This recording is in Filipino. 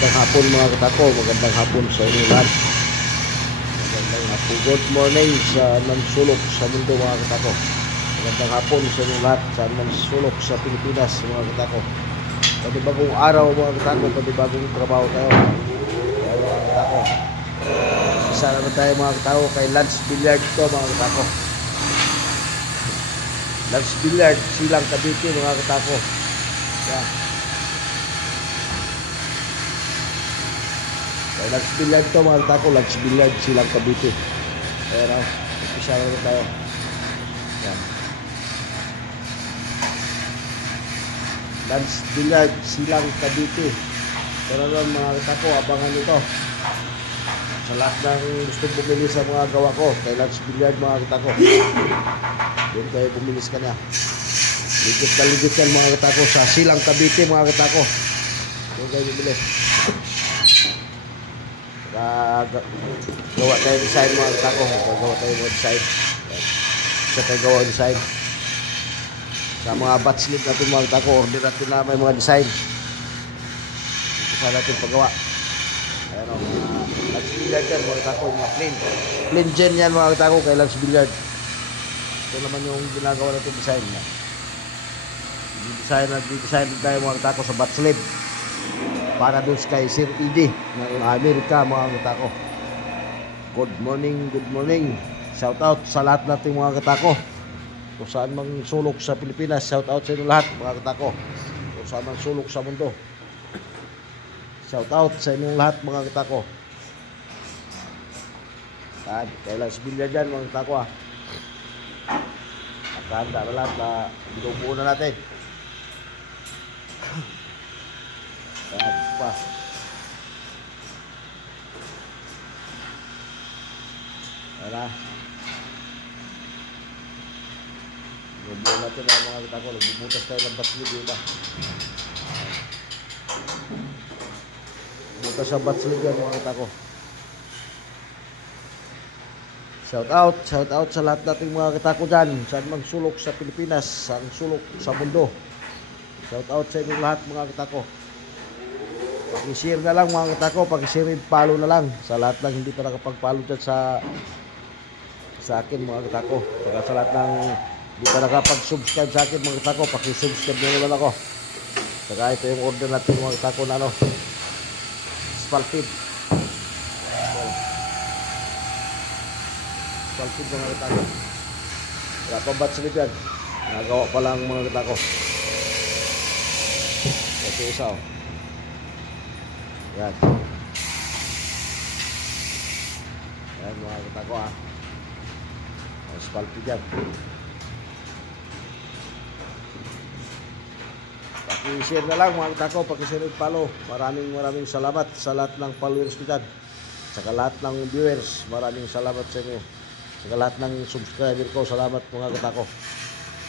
Magandang hapon mga katako, magandang hapon sa inyo lahat. Magandang hapon, good morning sa nansulok sa mundo mga katako. Magandang hapon sa inyo lahat sa nansulok sa Pilipinas mga katako. Panibagong araw mga katako, panibagong trabaho tayo. Kaya mga katako, isa naman tayo mga katako kay Lance Billiard to mga katako. Lance Billiard, Silang Cavite mga katako. Yan. Kaya Lance Billiard to mga katako, Lance Billiard, Silang Cavite. Ayan o, isa naman tayo. Yan. Lance Billiard, Silang Cavite. Pero naman mga katako, abangan nito. Sa lahat ng gusto bumili sa mga gawa ko, kay Lance Billiard mga katako. Doon tayo bumili sa kanya. Ligit na ligit yan mga katako sa Silang Cavite mga katako. Doon tayo bumili. Gawa tayo design mga katako. Gawa tayo mga design. Sa tayo gawa design. Sa mga batch lead natin mga katako, order natin na may mga design. Ito sa natin paggawa. Ayan o, mga Lance Billiard yan mga katako, mga plain gen yan mga katako kay Lance Billiard. Ito naman yung ginagawa natin design niya. Design tayo mga katako sa batch lead para doon kay Sir ED ng Amerika mga katako. Good morning, good morning. Shout out sa lahat nating mga katako. Kung saan mang sulok sa Pilipinas, shout out sa inyo lahat mga katako. Kung saan mang sulok sa mundo, shout out sa inyong lahat mga katako. At kay Lance Billiard dyan mga katako ha. Nakahanda na lahat na binubuo na natin. At pa. Ayan. Binubuo natin na mga katako. Nagbubutas tayo ng batch lead ba? Butas sa batch lead yan mga katako. Shout out sa lahat nating mga katako dyan. Saan mang sulok sa Pilipinas, saan sulok sa mundo. Shout out sa inyong lahat mga katako. Pag-share na lang mga katako, pag-share and follow na lang. Sa lahat ng hindi pa nakapag-follow dyan sa akin mga katako. Pagka sa lahat ng hindi pa nakapag-subscribe sa akin mga katako, pag-subscribe na naman ako. Saka ito yung order natin mga katako na ano, spalpid. Spalpid mga katako. Wala pa batch lead yan. Nagawa pa lang mga katako. Ito isa o. Yan. Yan mga katako ha. Spalpid yan. Paki-share na lang mga katako, paki-share and follow. Maraming salamat sa lahat ng followers ko dyan. Saka lahat ng viewers, maraming salamat sa inyo. Saka lahat ng subscriber ko, salamat mga katako.